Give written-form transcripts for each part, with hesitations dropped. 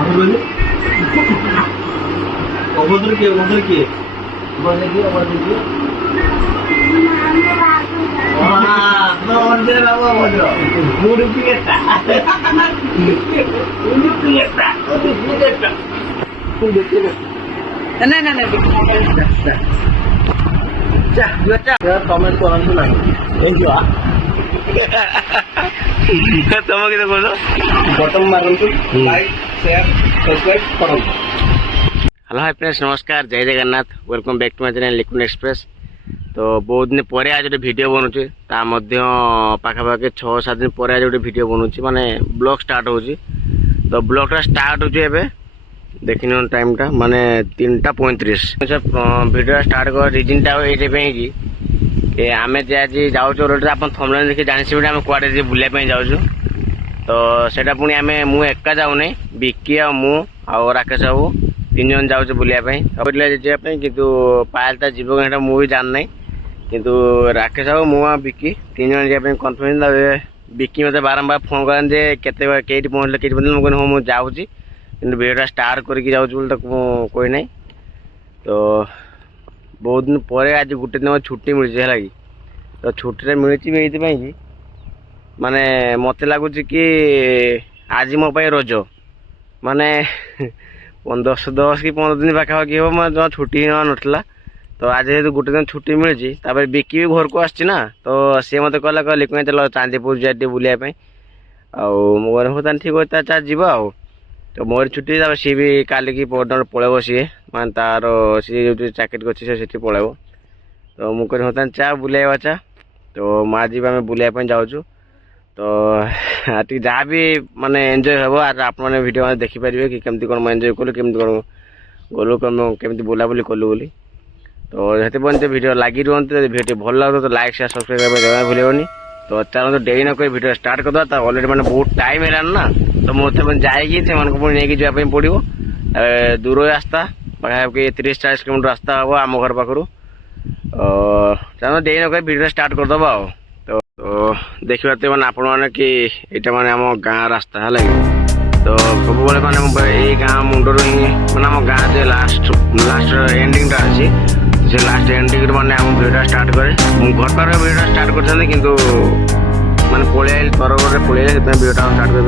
আমি বলি অভদ্র কে অভদ্র কে বলে কি অভদ্র কে অভদ্র বাবা অভদ্র গুড় পিয়েটা গুড় পিয়েটা গুড় পিয়েটা না না না যা যা কমেন্ট করন্তু না এই যা ତମେ କେତେ କହୁଛ ବଟମ୍ ମାରନ୍ତୁ ଲାଇକ୍ ସେୟାର ସବସ୍କ୍ରାଇବ୍ କରନ୍ତୁ। ହ୍ୟାଲୋ ହାଇ ଫ୍ରେଣ୍ଡସ୍ ନମସ୍କାର ଜୟ Jagannath welcome back to my channel Likun express. ତ ବହୁତ ଦିନ ପରେ ଆଜି ଗୋଟେ ଭିଡ଼ିଓ ବନୁଛି ତା ମଧ୍ୟ ପାଖାପାଖି 6-7 ଦିନ ପରେ ଆଜି ଗୋଟେ ଭିଡ଼ିଓ ବନୁଛି ମାନେ ବ୍ଲଗ୍ ଷ୍ଟାର୍ଟ ହେଉଛି। ତ ବ୍ଲଗ୍ଟା ଷ୍ଟାର୍ଟ ହେଉଛି ଏବେ ଦେଖିନି ଟାଇମ୍ଟା ମାନେ 3:35 ଭିଡ଼ିଓ ଷ୍ଟାର୍ଟ କର ରିଜିନ୍ଟା ଏଇଥିପାଇଁ କି आमे जे आज जाऊँ रोड आप थंबनेल देखिए जानी आम कुआडे बुलाया जाऊँ। तो सेटा पुणी आम मु एका जाऊनी बिक्की आ मु आ राकेश बाबू 3 जन जाऊँ बुलायापी जावाई कि पायलता जीव कहीं मुझे जानना किंतु राकेश बाबू मु बिक्की 3 जन जावाई कन्फर्म। बिक्की मत बारंबार फोन कराने केते पहुँचले कई पहुँचले मुझे हाँ मुझे जाऊँगी कि भिडियोटा स्टार्ट करके जाऊँ कोई ना। तो बहुत दिन पर आज गोटे दिन छुट्टी मिली है कि तो छुट्टी मिली भी ये माने मत लगुच कि आज मो रज माने 10 कि 15 दिन पाखापाखि हम जमा छुट्टी नाला। तो आज जेहतु गोटे दिन छुट्टी मिली बिक्की भी घर को आसना तो सी मत कहला लिखुन चल चांदीपुर जाए बुलायापी आगे हो ठीक अच्छे चाल जी आ तो मोर छुट्टी सी भी काल की परदिन पलैब सी मान तार सी जो चाकरी कर पलैब। तो मुझे होता चा बुलाइबा चा तो आज भी आम बुलायापी जाऊँ। तो जहाँ भी माने एंजॉय हम आप वीडियो देखिपारे कि केमती कौन एंजॉय कलु केमती कौन गलु केमती बुलाबुली कलु बोली। तो से वीडियो लगी रुहतु वीडियो भल लगे तो लाइक शेयर सब्सक्राइब करने भूलनी। तो चलो डेरी न कोई वीडियो स्टार्ट करदे अलरेडी मैंने बहुत टाइम है ना तो मुझे जाएगी से नहीं जावाई पड़ो दूर रास्ता पाखापाखि 30-40 किलोमीटर रास्ता हम आम घर पाखु। चलो डेरी न कोई वीडियो स्टार्ट करदे तो देखा तो मैंने आपण मैंने कि यहाँ मैंने आम गाँ रास्ता है लगे। तो सब मैंने गाँ मुंडर मैंने आम गाँ जो लास्ट एंडिंगटा अच्छी से लास्ट एंडिंग मैंने आम भिडियो स्टार्ट करे घर पार भिडियो स्टार्ट कर कि मैंने पलि तरगढ़ पलि भिडियो स्टार्ट कर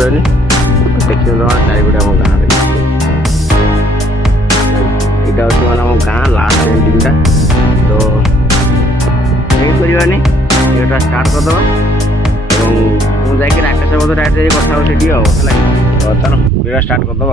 देखिए चारिपटे आम गाँव यहाँ हूँ मैंने आम गाँ लास्ट एंडिंगटा। तो नहीं भिडियो स्टार्ट करदे मुझे राकेश बाबू डायरेक्ट कथा से तो चलो भिडियो स्टार्ट करदे।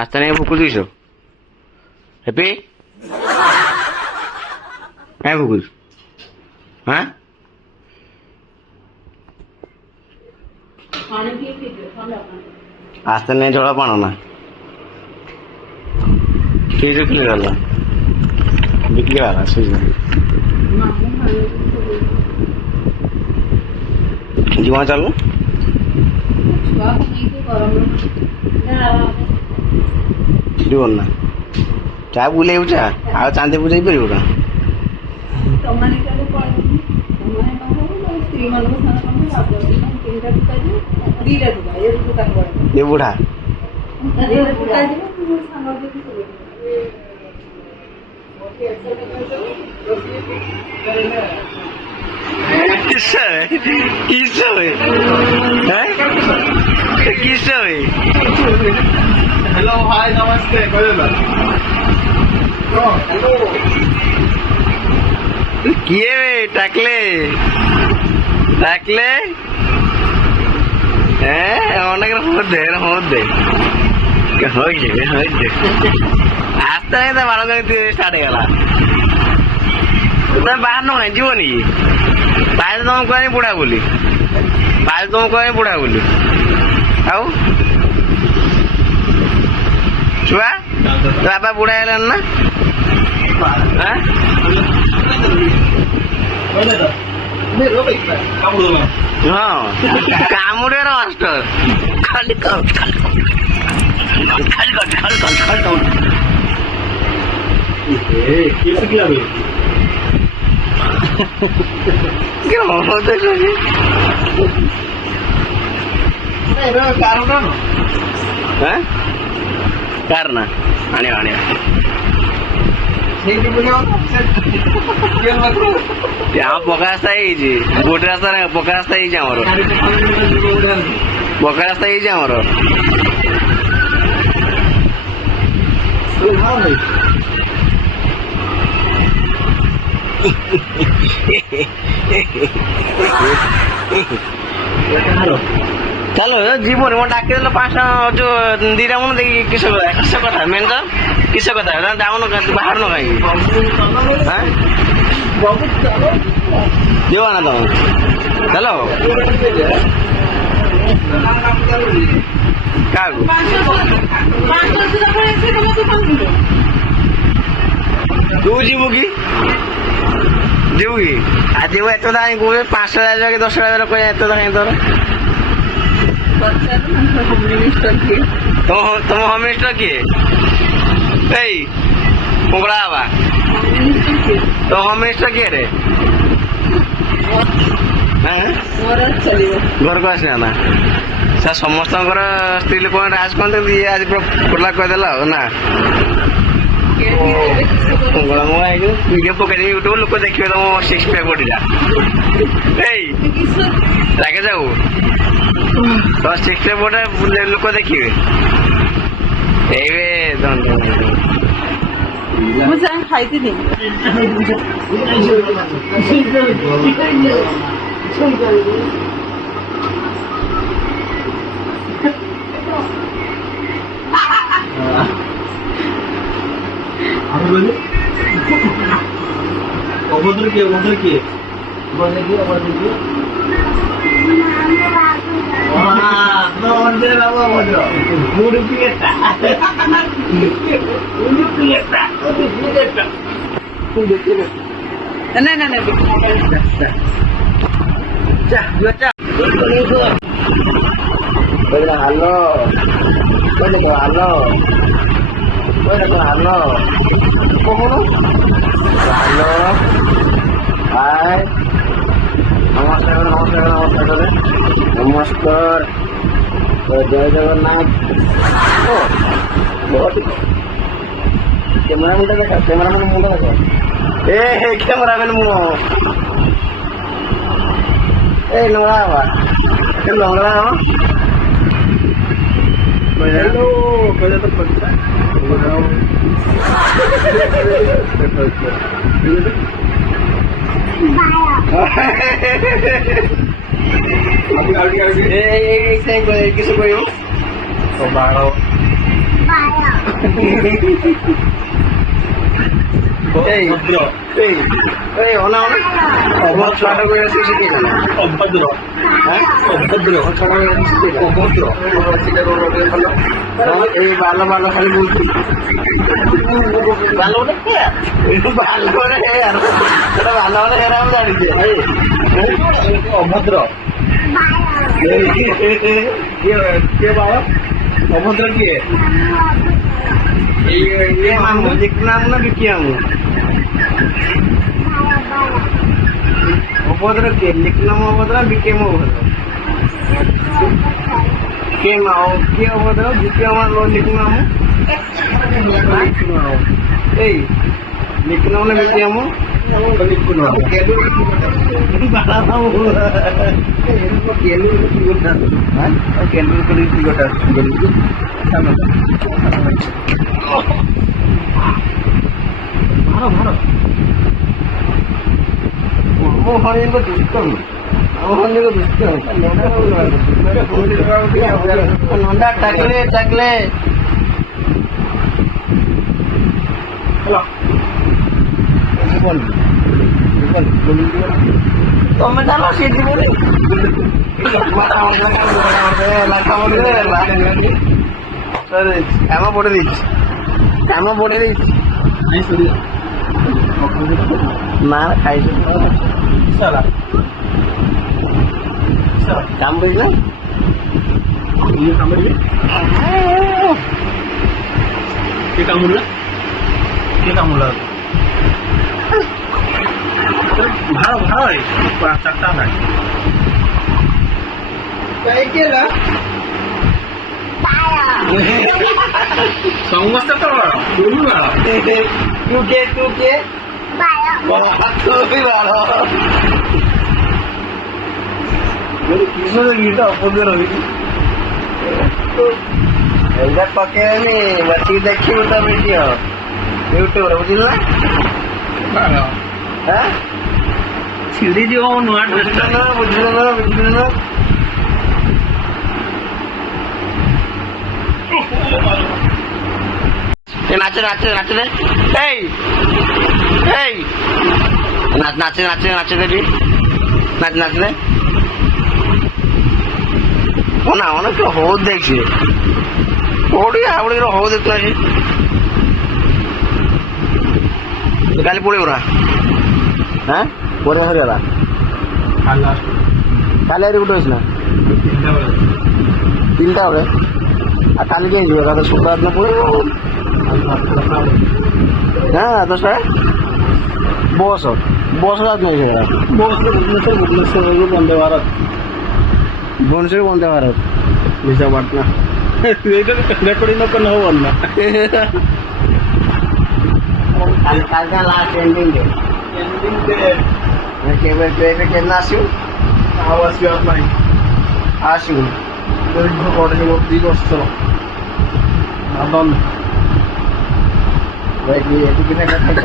आस्ता नहीं भूक दिस हैप्पी क्या भूक हाँ आस्ता नहीं थोड़ा पाना ना किस किलो गला बिक्री वाला जीवा चलो ना चा बुले चा आ चांदीपुर जाई परिबो ना ये बुढ़ा हेलो हाय नमस्ते किए टाकले टाकले अनेक आस्ते नहीं बार स्टार्ट होगा बाहर न जीवन कि पाए तुम कह बुढ़ा बोली ପାଲ ତମ କହେ ବୁଢା ବୋଲି ଆଉ ଛୁଆ ତୋ ବାପା ବୁଢା ହେଲାଣି ନା ହଁ କାମୁଡିବାର ମାଷ୍ଟର ଖାଲି କାର ନା ଆଣିବା ଆଣିବା ପକା ରାସ୍ତା ହେଇଛି ଗୋଟେ ରାସ୍ତା ପକା ରାସ୍ତା ହେଇଛି ଆମର ପକା ରାସ୍ତା ହେଇଛି ଆମର ଚାଲ ଯିବନି ମୁଁ ଡାକିଦେଲ 5 ଯୋଉ 2ଟା ମନ ଦେଇକି କିସ କଥା ମେନ୍ ତ କିସ କଥା ଯାଉନ ବାହାରୁନ କାହିଁକି ଯିବ ନା ତମେ ଚାଲ କାହାକୁ ତୁ ଯିବୁ କି ଯିବୁ କି ଆଜି ମୁଁ ଏତେ କଥା କହୁଛି 5,000 କି 10,000 କହିବା ଏତେ କଥା ତୋର ତମ ହୋମ ମିନିଷ୍ଟର କିଏ ଏଇ କୁକୁଡ଼ା ବାବା ତମ ହୋମ ମିନିଷ୍ଟର କିଏ ରେ ଘରକୁ ଆସିଲା ନା ସାର୍ ସମସ୍ତଙ୍କର ସ୍ତ୍ରୀ ଲୋକ ରାଜ କହନ୍ତି ଇଏ ଆଜି ପୁରା କହିଦେଲା ଆଉ ନା ଭିଡ଼ିଓ ପକେଇଦେବି ୟୁଟ୍ୟୁବ ଲୋକ ଦେଖିବେ ତମ 6 ପ୍ୟାକ୍ ବଡିଟା ଏଇ ରାଗେ ଯାଉ ତ 6 ପ୍ୟାକ୍ ବଡି ଲୋକ ଦେଖିବେ ଏବେ ମୁଁ ଯାଇ ଖାଇଥିଲି অভদ্র কে অভদ্র কে ହାଲୋ ହାଲୋ ହାଲୋ କହୁନ ହାଲୋ ହାଏ ନମସ୍କାର ନମସ୍କାର ନମସ୍କାର ନମସ୍କାର ଜୟ ଜଗନ୍ନାଥ କ୍ୟାମେରାମ୍ୟାନ୍ ଦେଖ କ୍ୟାମେରାମ୍ୟାନ୍ ମୁଣ୍ଡ ଦେଖ ଏ କ୍ୟାମେରାମ୍ୟାନ୍ ମୁଁ ଏ ନଙ୍ଗଳା ବାବା ନଙ୍ଗଳା ବାବା Hello, kaya to pagka. কিছু কইব এই ভালো ভালো খালি বলছি ভালো ভালো ভালো হেরা আমি জানিছি অভদ্র কে বাবা অভদ্র কে এই মামু লিখলাম না বিকি আমু অভদ্র কে লিখলাম অভদ্র বিকে মো অভদ্র কে মাও কে অভদ্র বিকে আমার লো লিখলাম এই লিখলাম না বিকি আমু টাকলে টাকলে ତମେ ଚାଲ ସିଏ ଯିବନି କାମ ପଡେଇ ଦେଇଛି ନା ଖାଇଛୁ କାମ ପଡିଛି ନା କିଏ କାମୁଡ଼ିଲା ଭାର ଚାରିଟା ନାହିଁ ସମସ୍ତେ ତ କୃଷ୍ଣ ଗୀତ ଅପୋଜ ରହିଛି ଏଇଟା ପକେଇନି ବସିକି ଦେଖିବୁ ତ ଭିଡିଓ ୟୁଟ୍ୟୁବରେ ବୁଝିଲୁ ନା ଛିଡ଼ି ଯିବ ନୂଆ ବୁଝିଲୁ ନା নাচে রে এই নাচে দেবি নাচলে না অনেক হৌ দেখছি ওটি আপনার হৌ দেখতে আসি কালি পড়িব না হ্যাঁ পরে হরিয়ালা কালি আর উঠে না 3টা হবে আর কালি কে যাবে কাল শুক্রবার না পড়ে হ্যাঁ 10টায় বস রাত নেই সেটা ভুবনেশ্বর বন্দে ভারত বিশাখাপট্টনা এইটা রেকর্ডিং করলে হবো না কালকে লাস্ট এন্ডিং ডে কেবে কেন আসিব ଆଉ ଆସିବାର ନାହିଁ ଆସିବୁ ଦୀର୍ଘ ପଢ଼ିବ 2 ବର୍ଷ ନନ୍ଦନ ଏଠି କେତେ ଖାଇଛ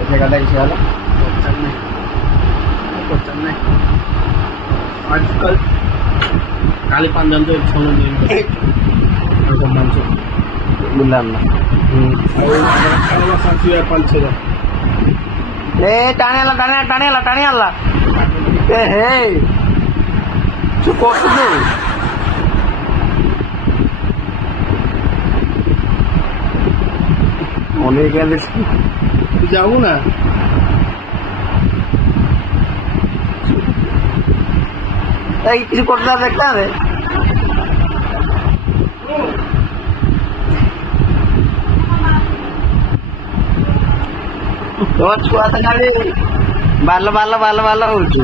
ଏତେ କଥା କିଛି ହେଲା ପଚାର ନାହିଁ ଆଜିକାଲି କାଲି 5 ଜଣ ତ 6 ଜଣ ବୁଝলাম না ସାଥିରେ 5-6 ଜଣ এ টানে আল্লাহ এ হে চুপ করছো তো অনেক যাবো না এই কিছু করতে দেখতে হবে তোমার ছুয়া তো খালি ভালো হচ্ছে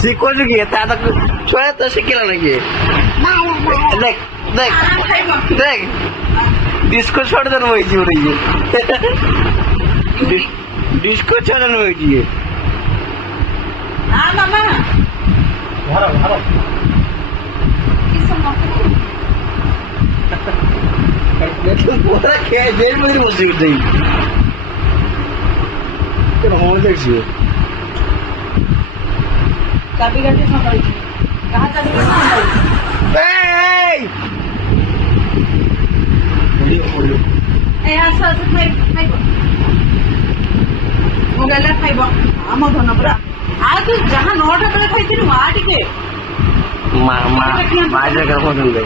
শিখছো কি তা তো ছুয়া তো শিখিল নাকি দেখ ডিস্কো ছোট জন হয়েছি ওরে ডিস্কো ছোট জন হয়েছি ভালো ওরা খেয়ে বের মধ্যে বসে গেছে মনে দেখছি চাবিকাঠি সম্ভাଳିছি কাহা চাবিকাঠি সম্ভাଳିছি এই আস খাইব মোবাইল খাইব ଆମ ଧନ ପୁରା ଆଉ ତୁ ଯାହା 9ଟା ବେଳେ ଖାଇଥିଲୁ ମା ଟିକେ ମା ଜାଗାରେ କହୁଛନ୍ତି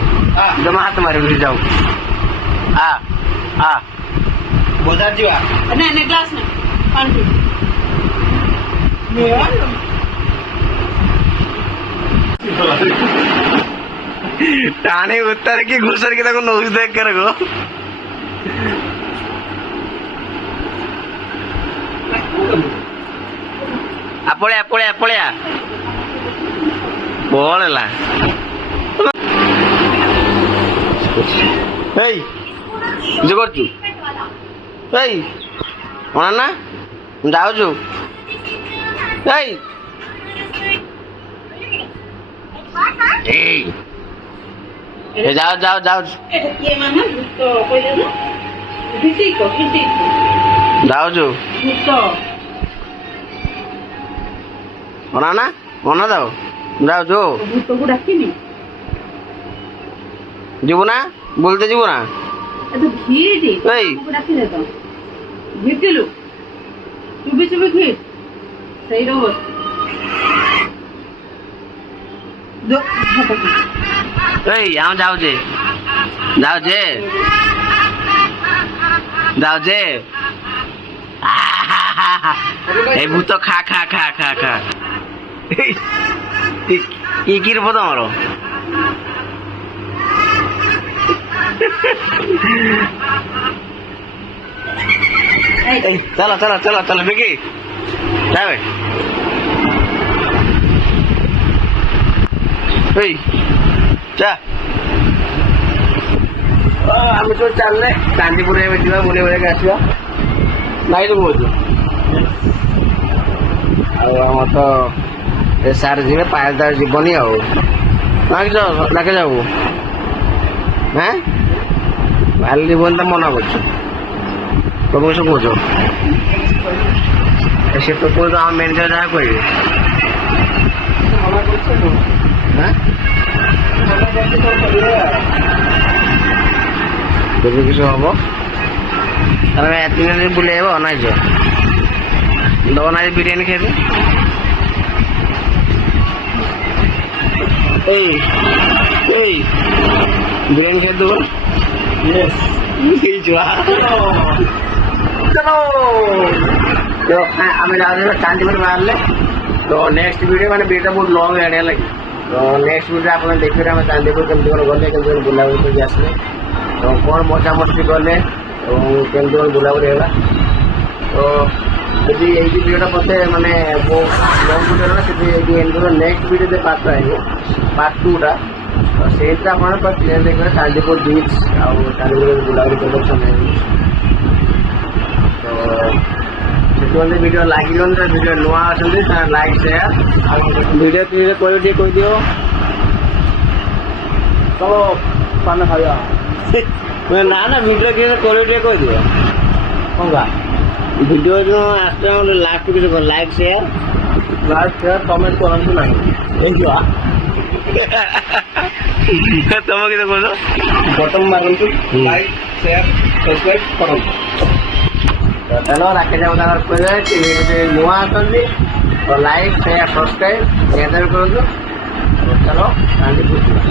ଜମା ହାତ ମାରିବି ଯାଉ ବଜାର ଯିବା ନେ ଗ୍ଲାସ ନେ ପାଣି ପିଇ टाणे उतर की घुसर के तक नोज देख कर गो अपड़े बोलला এই যে করছু এই ওনা না যাওছু এই এই যাও এটা কি মামা তো কইলে না ভিটি যাওছু তো ওনা না ওনা দাও যাওছু ভূতକୁ ডাকিনি ଯିବୁ ନା ବୁଲତେ ଯିବୁ ନା ଏ ତ ଭିଡ଼ି এই ଭୂତକୁ ଡାକିଲେ ତ ଭିଟିଲୁ ଚୁବି ଚୁବି ଖି ସେଇର ବସ এই আমি যাଉଛି যাଉଛି যাଉଛି এই ভূত খা খা খা খা খা কি কি রূপ তোমার চলো চলো চলো চলো দেখি যাবে এই চা আমি তো ଚାଲିଲେ ଚାନ୍ଦିପୁର ଏବେ ଯିବା ବୁଲି ବୁଲିକି ଆସିବା ନାଇଁ ତ କହୁଛୁ ଆଉ ଆମର ତ ଏ ସାର୍ ଯିବେ ପାୟଲ ତାର ଯିବନି ଆଉ ନାଇଁ ଡାକେ ଯାବୁ হ্যাঁ ପାୟଲ ଯିବନି ତ ମନା କରୁଛୁ ତମେ ସବୁ କହୁଛ সে তো কହୁଛ ଆମ ମ୍ୟାନେଜର ଯାହା କହିବେ হ্যাঁ যদি কিছু হব তাহলে এতদিন বুলেইব নাই যা দেব না বিরিয়ানি খেতে এই এই বিরিয়ানি খেতে দেবো চলো তো আমি চান্দিপুর বাহারে তো নেক্সট ভিডিও মানে ভিডিওটা ବହୁତ ଲଙ୍ଗ ଆଣିବା ଲାଗି ତ ନେକ୍ସଟ ଭିଡ଼ିଓ ଆପଣ ଦେଖିବେ ଆମେ ଚାନ୍ଦିପୁର କେମିତି କ'ଣ ଗଲେ କେମିତି କ'ଣ ବୁଲାବୁଲି କରିକି ଆସିଲେ ତ କ'ଣ ମଜାମସ୍ତି କଲେ ଏବଂ କେମିତି କ'ଣ ବୁଲାବୁଲି ହେଲା ତ ଯଦି ଏଇ ଭିଡ଼ିଓଟା ମତେ ମାନେ ବହୁତ ଲଙ୍ଗ ଭିଡ଼ିଓ ହେଲା ସେଠି ଏଇଠି ଏଣ୍ଡର ନେକ୍ସଟ ଭିଡ଼ିଓ ଯେ ପାର୍ଟ ରହିବ ପାର୍ଟ 2ଟା ତ ସେଇଥିରେ ଆପଣ କ୍ଲିୟର ଦେଖିବେ ଚାନ୍ଦିପୁର ବିଚ୍ ଆଉ ଚାନ୍ଦିପୁର ବୁଲାବୁଲି କରିବାକୁ ସମୟ ତ ସେଥିପାଇଁ ଭିଡ଼ିଓ ଲାଗିବନି ଭିଡ଼ିଓ ନୂଆ ଅଛନ୍ତି ଲାଇକ୍ ସେୟାର ଆଉ ଭିଡ଼ିଓ କ୍ଲିୟର କହିବ ଟିକେ କହିଦିଅ চলো পান খাওয়া ନା ନା ଭିଡ଼ିଓ କ୍ଲିୟର କରିବ ଟିକେ କହିଦିଅ କଣ ବା ଭିଡ଼ିଓ ଯେଉଁ ଆସୁଛ ଲାଷ୍ଟ କିଛି like share like share comment କରନ୍ତୁ ନାହିଁ ହେଇଯିବା ତମେ କେତେ କହୁଛ ବଟମ ମାରନ୍ତୁ ଲାଇକ୍ ସେୟାର ସବସ୍କ୍ରାଇବ କରନ୍ତୁ ତ ଚାଲ ରାକେଶ ବାବୁ ତାଙ୍କର କହିବେ କି ଯଦି ନୂଆ ଆସନ୍ତି ତ ଲାଇକ୍ ସେୟାର ସବସ୍କ୍ରାଇବ କରନ୍ତୁ ଚାଲ ଚାନ୍ଦିପୁର